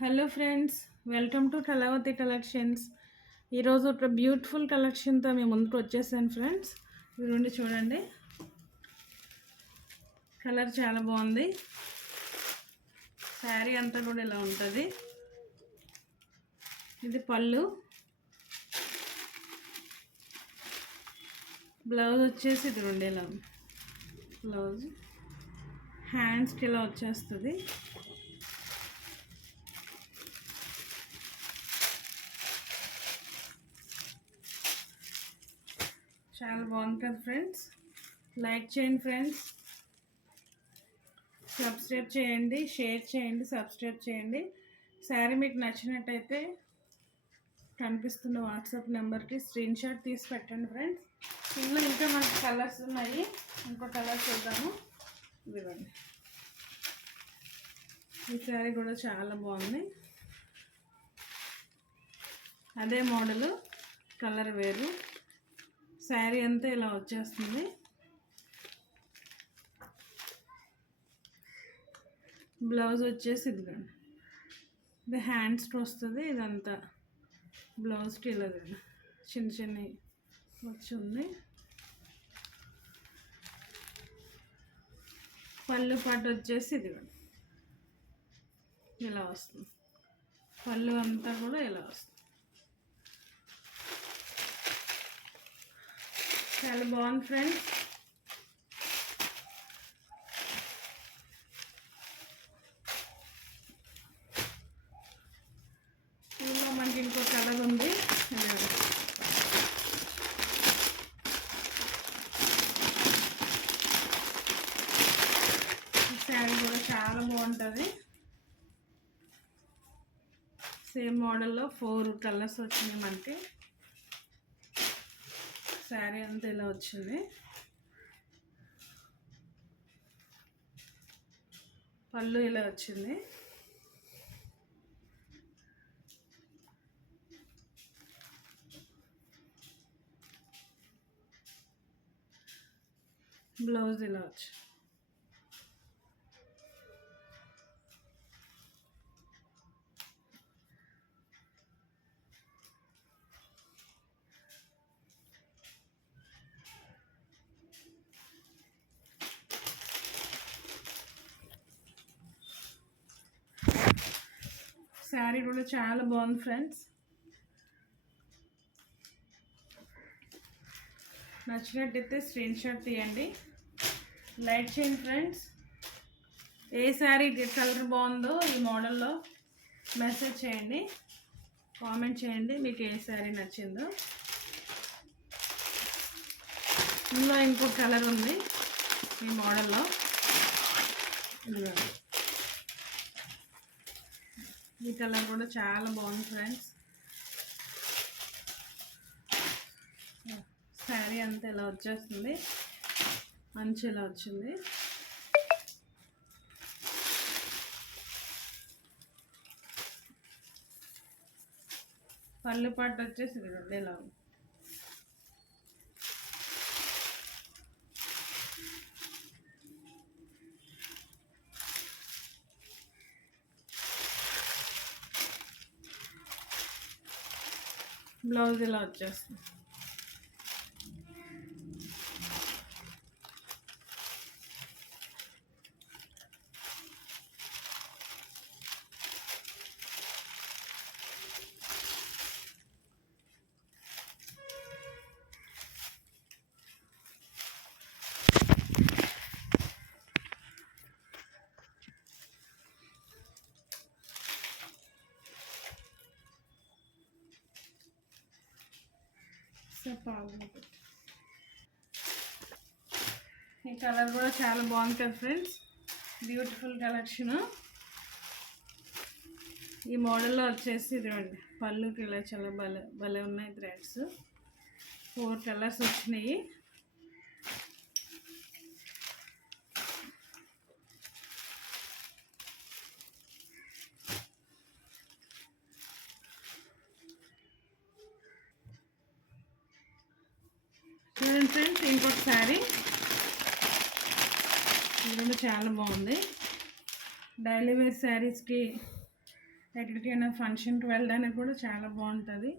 Hello friends, welcome to Kalavathi collections. ఈరోజు ఒక beautiful కలెక్షన్తో మేము ముందుకు వచ్చేసాను ఫ్రెండ్స్. ఇది చూడండి, కలర్ చాలా బాగుంది. శారీ అంతా కూడా ఇలా ఉంటుంది. ఇది పళ్ళు, బ్లౌజ్ వచ్చేసి ఇది ఇలా బ్లౌజ్ హ్యాండ్స్కి ఇలా వచ్చేస్తుంది. చాలా బాగుంది కదా ఫ్రెండ్స్. లైక్ చేయండి ఫ్రెండ్స్, సబ్స్క్రైబ్ చేయండి, షేర్ చేయండి, సబ్స్క్రైబ్ చేయండి. శారీ మీకు నచ్చినట్టయితే కనిపిస్తున్న వాట్సాప్ నెంబర్కి స్క్రీన్ షాట్ తీసి పెట్టండి ఫ్రెండ్స్. ఇందులో ఇంకా మనకి కలర్స్ ఉన్నాయి. ఇంకో కలర్ చూద్దాము. ఇదిగోండి, ఈ శారీ కూడా చాలా బాగుంది. అదే మోడలు, కలర్ వేరు. శారీ అంతా ఇలా వచ్చేస్తుంది. బ్లౌజ్ వచ్చేసి ఇదిగోండి, ఇది హ్యాండ్స్కి వస్తుంది. ఇదంతా బ్లౌజ్కి ఇలా చిన్న చిన్న వచ్చి ఉంది. పళ్ళు పాటు వచ్చేసి ఇదిగోండి ఇలా వస్తుంది. పళ్ళు అంతా కూడా ఇలా వస్తుంది. చాలా బాగుంది ఫ్రెండ్స్. ఇందులో మనకి ఇంకో కలర్ ఉంది. శారీ కూడా చాలా బాగుంటుంది. సేమ్ మోడల్లో 4 కలర్స్ వచ్చినాయి మనకి. శారీ అంతా ఇలా వచ్చింది. పళ్ళు ఇలా వచ్చింది. బ్లౌజ్ ఇలా వచ్చి శారీ కూడా చాలా బాగుంది ఫ్రెండ్స్. నచ్చినట్టయితే స్క్రీన్ షాట్ తీయండి, లైక్ చేయండి ఫ్రెండ్స్. ఏ శారీ కలర్ బాగుందో ఈ మోడల్లో మెసేజ్ చేయండి, కామెంట్ చేయండి మీకు ఏ శారీ నచ్చిందో. ఇందులో ఇంకో కలర్ ఉంది ఈ మోడల్లో. ఈ కలర్ కూడా చాలా బాగుంది ఫ్రెండ్స్. శారీ అంతా ఇలా వచ్చేస్తుంది, మంచి ఇలా వచ్చింది. పళ్ళు పాటు వచ్చేసి ఇలా ఉంది. బ్లౌజ్ ఇలా వచ్చేస్తుంది. ఈ కలర్ కూడా చాలా బాగుంది కదా ఫ్రెండ్స్. Beautiful collection. ఈ మోడల్లో వచ్చేసి ఇదిగోండి, పళ్ళుకి ఇలా చాలా భలే ఉన్నాయి థ్రెడ్స్. 4 కలర్స్ వచ్చినాయి. చూడండి ఫ్రెండ్స్, ఇంకొక శారీ. ఇది చాలా బాగుంది. డైలీ వేర్ శారీస్కి ఎక్కడికైనా ఫంక్షన్కి వెళ్ళడానికి కూడా చాలా బాగుంటుంది.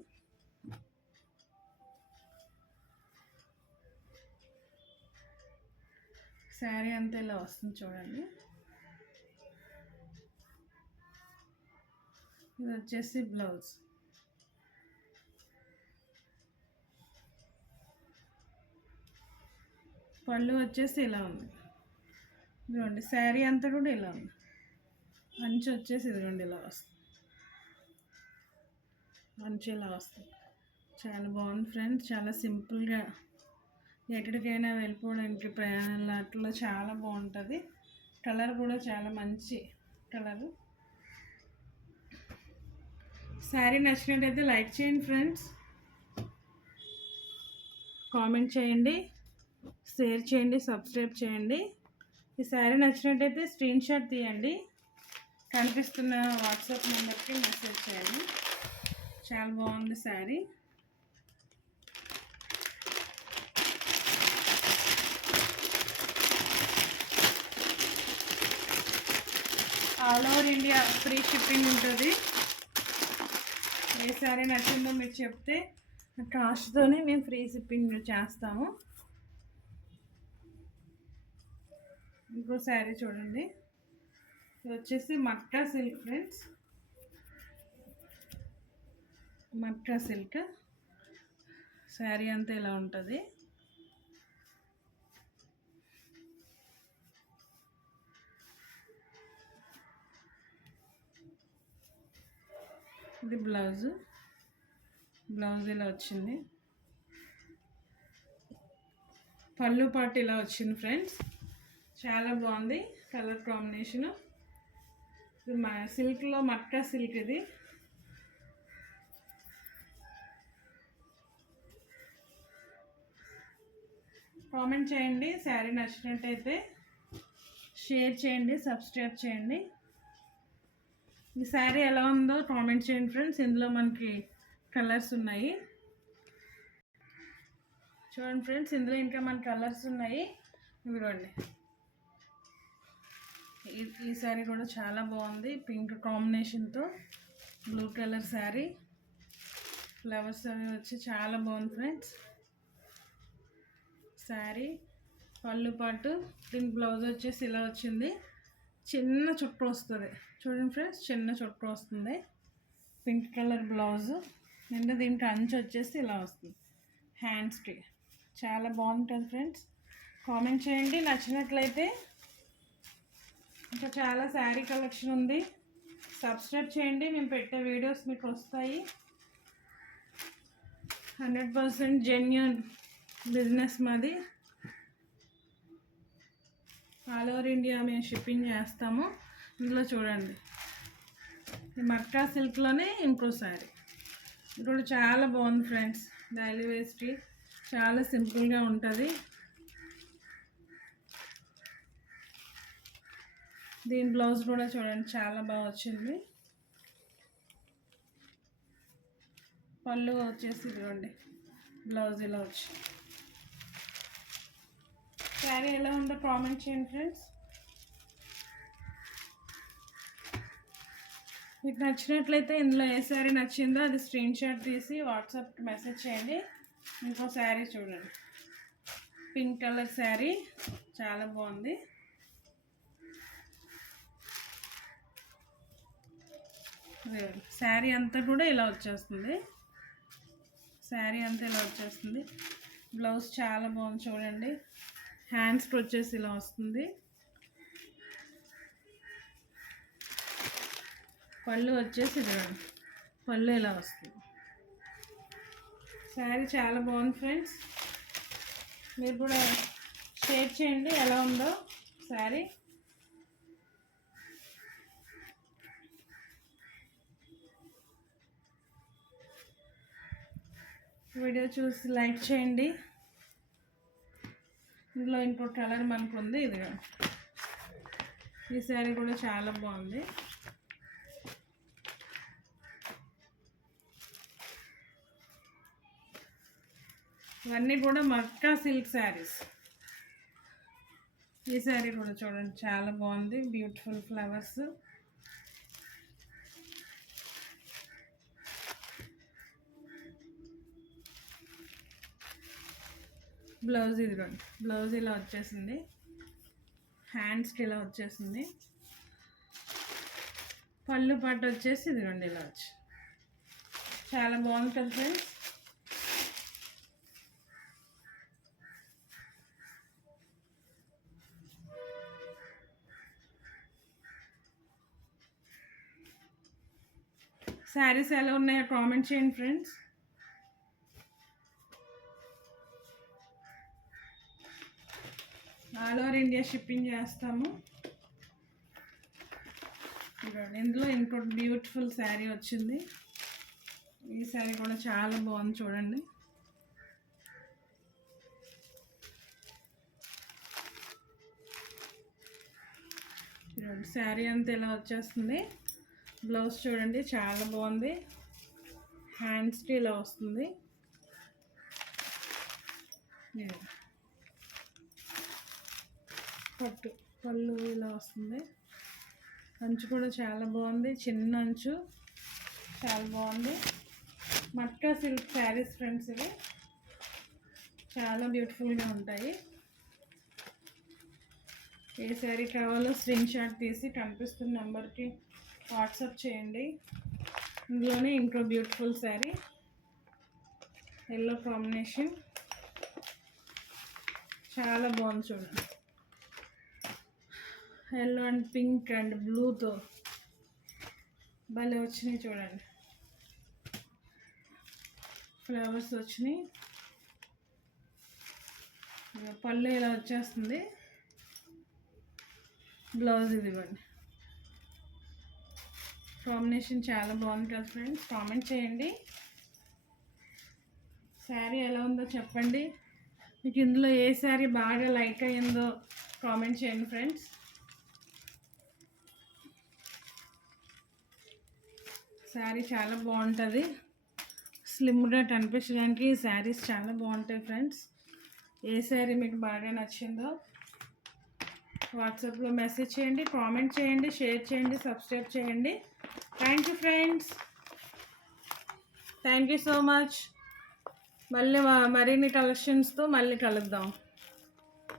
శారీ అంతా ఇలా వస్తుంది చూడండి. ఇది వచ్చేసి బ్లౌజ్. పళ్ళు వచ్చేసి ఇలా ఉంది. ఇదిగోండి శారీ అంతా కూడా ఇలా ఉంది. అంచు వచ్చేసి ఇదిగోండి ఇలా వస్తుంది. అంచు ఇలా వస్తుంది. చాలా బాగుంది ఫ్రెండ్స్. చాలా సింపుల్గా ఎక్కడికైనా వెళ్ళిపోవడానికి ప్రయాణాలు అట్లా చాలా బాగుంటుంది. కలర్ కూడా చాలా మంచి కలరు. శారీ నచ్చినట్టయితే లైక్ చేయండి ఫ్రెండ్స్, కామెంట్ చేయండి, షేర్ చేయండి, సబ్స్క్రైబ్ చేయండి. ఈ శారీ నచ్చినట్టయితే స్క్రీన్ షాట్ తీయండి, కనిపిస్తున్న వాట్సాప్ నెంబర్కి మెసేజ్ చేయండి. చాలా బాగుంది sari. All over India free shipping ఉంటుంది. ఏ శారీ నచ్చిందో మీరు చెప్తే కాస్ట్తోనే మేము ఫ్రీ షిప్పింగ్ చేస్తాము. ఇంకో శారీ చూడండి. ఇది వచ్చేసి matka silk friends. Matka silk sari అంతా ఇలా ఉంటుంది. ఇది బ్లౌజ్ ఇలా వచ్చింది. పళ్ళు పాటు ఇలా వచ్చింది ఫ్రెండ్స్. చాలా బాగుంది కలర్ కాంబినేషను. ఇది మా సిల్క్లో మట్కా సిల్క్. ఇది కామెంట్ చేయండి. శారీ నచ్చినట్టయితే షేర్ చేయండి, సబ్స్క్రైబ్ చేయండి. ఈ శారీ ఎలా ఉందో కామెంట్ చేయండి ఫ్రెండ్స్. ఇందులో మనకి కలర్స్ ఉన్నాయి చూడండి ఫ్రెండ్స్. ఇందులో ఇంకా మన కలర్స్ ఉన్నాయి. ఇవ్వండి. ఈ శారీ కూడా చాలా బాగుంది. పింక్ కాంబినేషన్తో బ్లూ కలర్ శారీ. ఫ్లవర్స్ అవి వచ్చి చాలా బాగుంది ఫ్రెండ్స్. శారీ పళ్ళు పాటు దీని బ్లౌజ్ వచ్చేసి ఇలా వచ్చింది. చిన్న చుట్టూ వస్తుంది చూడండి ఫ్రెండ్స్. చిన్న చుట్టూ వస్తుంది. Pink colour blouse. నిండా దీనికి అంచు వచ్చేసి ఇలా వస్తుంది హ్యాండ్స్కి. చాలా బాగుంటుంది ఫ్రెండ్స్. కామెంట్ చేయండి నచ్చినట్లయితే. ఇంకా చాలా శారీ కలెక్షన్ ఉంది. సబ్స్క్రైబ్ చేయండి, మేము పెట్టే వీడియోస్ మీకు వస్తాయి. 100% జెన్యూన్ బిజినెస్ మాది. ఆల్ ఓవర్ ఇండియా మేము షిప్పింగ్ చేస్తాము. ఇందులో చూడండి ఈ మట్కా సిల్క్లోనే ఇంకో శారీ. ఇది కూడా చాలా బాగుంది ఫ్రెండ్స్. డైలీ వేస్ట్కి చాలా సింపుల్గా ఉంటుంది. దీని బ్లౌజ్ కూడా చూడండి చాలా బాగా వచ్చింది. పళ్ళు వచ్చేసి ఇదిగోండి బ్లౌజ్ ఇలా వచ్చి. శారీ ఎలా ఉందో కామెంట్ చేయండి ఫ్రెండ్స్. మీకు నచ్చినట్లయితే ఇందులో ఏ శారీ నచ్చిందో అది స్క్రీన్ షాట్ తీసి వాట్సాప్కి మెసేజ్ చేయండి. ఇంకో శారీ చూడండి. పింక్ కలర్ శారీ చాలా బాగుంది. శారీ అంతా కూడా ఇలా వచ్చేస్తుంది. శారీ అంతా ఇలా వచ్చేస్తుంది. బ్లౌజ్ చాలా బాగుంది చూడండి. హ్యాండ్స్కి వచ్చేసి ఇలా వస్తుంది. పళ్ళు వచ్చేసి చూడండి. పళ్ళు ఇలా వస్తుంది. శారీ చాలా బాగుంది ఫ్రెండ్స్. మీరు కూడా షేర్ చేయండి ఎలా ఉందో శారీ. వీడియో చూసి లైక్ చేయండి. ఇందులో ఇంకో కలర్ మనకు ఉంది. ఇదిగా ఈ శారీ కూడా చాలా బాగుంది. ఇవన్నీ కూడా మట్కా సిల్క్ శారీస్. ఈ శారీ కూడా చూడండి చాలా బాగుంది. Beautiful flowers. బ్లౌజ్ ఇదిగోండి, బ్లౌజ్ ఇలా వచ్చేసింది, హ్యాండ్స్కి ఇలా వచ్చేసింది, పళ్ళు పాటు వచ్చేసి ఇదిగోండి ఇలా వచ్చి చాలా బాగుంటుంది ఫ్రెండ్స్. శారీస్ ఎలా ఉన్నాయో కామెంట్ చేయండి friends. All over India shipping చేస్తాము. ఇందులో ఇంకోటి బ్యూటిఫుల్ శారీ వచ్చింది. ఈ శారీ కూడా చాలా బాగుంది చూడండి. శారీ అంతా ఇలా వచ్చేస్తుంది. బ్లౌజ్ చూడండి చాలా బాగుంది, హ్యాండ్స్కి ఇలా వస్తుంది. పళ్ళు ఇలా వస్తుంది. అంచు కూడా చాలా బాగుంది, చిన్న అంచు, చాలా బాగుంది. మట్కా సిల్క్ శారీస్ ఫ్రెండ్స్, ఇవి చాలా బ్యూటిఫుల్గా ఉంటాయి. ఏ శారీ కావాలో స్క్రీన్ షాట్ తీసి కనిపిస్తున్న నెంబర్కి వాట్సాప్ చేయండి. ఇందులోనే ఇంకో బ్యూటిఫుల్ శారీ, ఎల్లో కాంబినేషన్, చాలా బాగుంది చూడండి. ఎల్లో అండ్ పింక్ అండ్ బ్లూతో భలే వచ్చినాయి చూడండి, ఫ్లవర్స్ వచ్చినాయి. పళ్ళు ఇలా వచ్చేస్తుంది, బ్లౌజ్ ఇదివ్వండి. కాంబినేషన్ చాలా బాగుంది కదా ఫ్రెండ్స్. కామెంట్ చేయండి, శారీ ఎలా ఉందో చెప్పండి. మీకు ఇందులో ఏ శారీ బాగా లైక్ అయ్యిందో కామెంట్ చేయండి ఫ్రెండ్స్. శారీ చాలా బాగుంటుంది, స్లిమ్గా కనిపించడానికి శారీస్ చాలా బాగుంటాయి ఫ్రెండ్స్. ఏ శారీ మీకు బాగా నచ్చిందో వాట్సాప్లో మెసేజ్ చేయండి, కామెంట్ చేయండి, షేర్ చేయండి, సబ్స్క్రైబ్ చేయండి. Thank you friends, thank you so much. మళ్ళీ మరిన్ని కలెక్షన్స్తో మళ్ళీ కలుద్దాం.